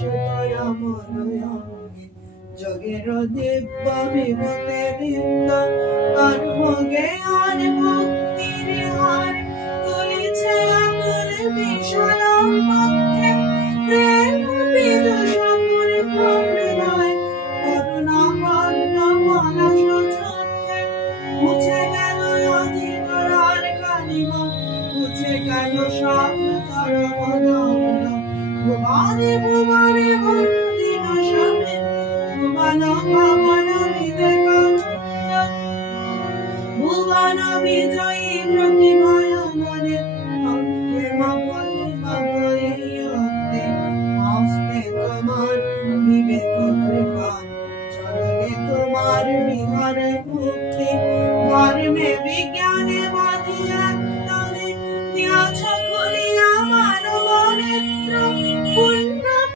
দয়া মনয়ঙ্গে যোগের দিব্য বিভূতি বৃন্দ কর্ম জ্ঞান ভক্তির হার তুলিছে আকুল বিশাল পক্ষে প্রেম বিদুষ পুরে প্রহৃদয় করুণা বর্ণ পলাশ চক্ষে মুছে গেল অধীরার কালিমা মুছে গেল সব তরবদন ভুবনে ভুবনে বন্দিন সবে ভুবন ভবন বিবেকানন্দ ভুবন বিজয়ী প্রতিভা নরে